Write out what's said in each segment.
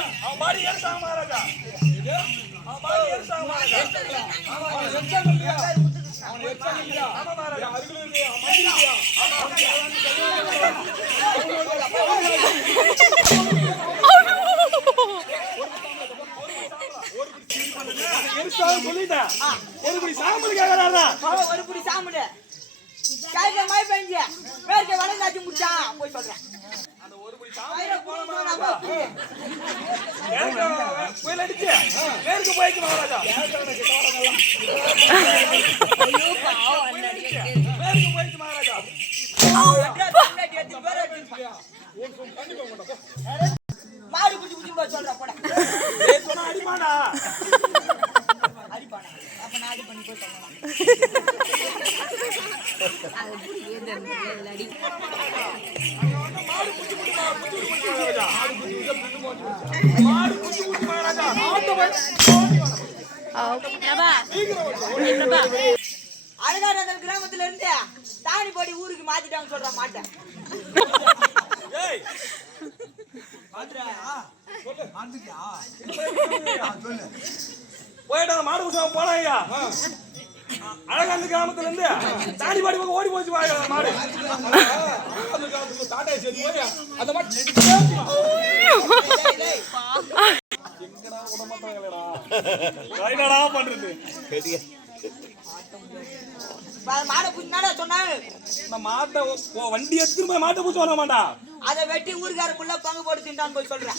அவன் பாடி எரிச்சாங்க மகாராஜா அவன் பாடி எரிச்சாங்க மகாராஜா அவன் எரிச்சாங்க இல்லையா அவன் எரிச்சாங்க இல்லையா ஆமா மகாராஜா அருகில் இல்லையா அவன் இல்லையா எரிச்சாங்க சொல்லிட்டேன் ஒரு குடி சாம்பல் கேக்குறாரா அவன் ஒரு புடி சாமுடு கையில மழை பெஞ்சு. பேருக்கு வளர்ந்தாச்சு முடிச்சான் போய் சொல்றேன். அந்த ஒரு குடி சாம்பல் கையில புடி போனா போய் அடிச்சு மேற்கு போயிடுச்சு மகாராஜா மேற்கு போயிடுச்சு மகாராஜா குச்சி குச்சி போய் சொல்ற போட ஏய், சொன்னா அடிமாடா அடிப்பானா அப்ப நான் அடி பண்ணி போய் சொல்லலாம் மாடு குச்சி குச்சி மகாராஜா ஆட்டு போய் அழகாநந்தன் கிராமத்துல இருந்து தானிப்பாடி ஊருக்கு மாத்திட்டாங்க சொல்ற மாட்டேன் சொல்லு போயிட்டாங்க மாடு குச்சாம போனாங்க அழகாந்த கிராமத்துல இருந்து தாடி பாடி பக்கம் ஓடி போச்சு பாருங்க மாடு அந்த கிராமத்துக்கு டாடா சரி போய் அந்த மாடு எங்கடா விட மாட்டாங்களேடா என்னடா பண்றது மாடை குச்சினாடா சொன்னாங்க இந்த மாட்டை ஓ- வண்டி எடுத்துட்டு போய் மாட்டை பூச்சி வர மாட்டா அதை வெட்டி ஊருக்காரக்குள்ள பங்கு போட்டு தின்றான்னு போய் சொல்றேன்.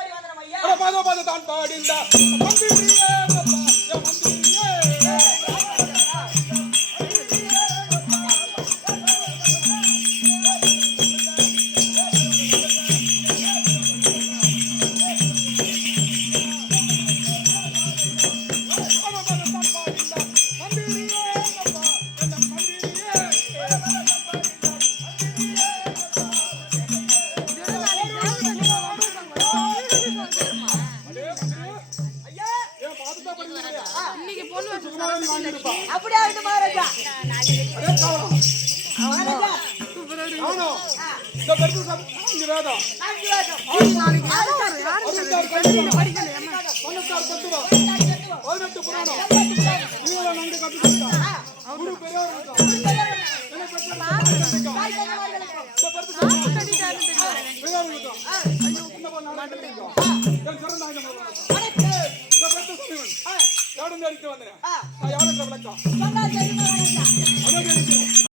அண்ணே போடி தான் அப்படியே ஆகட்டும் மகாராஜா மகாராஜா நான்கு வேதம் ஆடு வந்தேன். நான் எவ்வளவு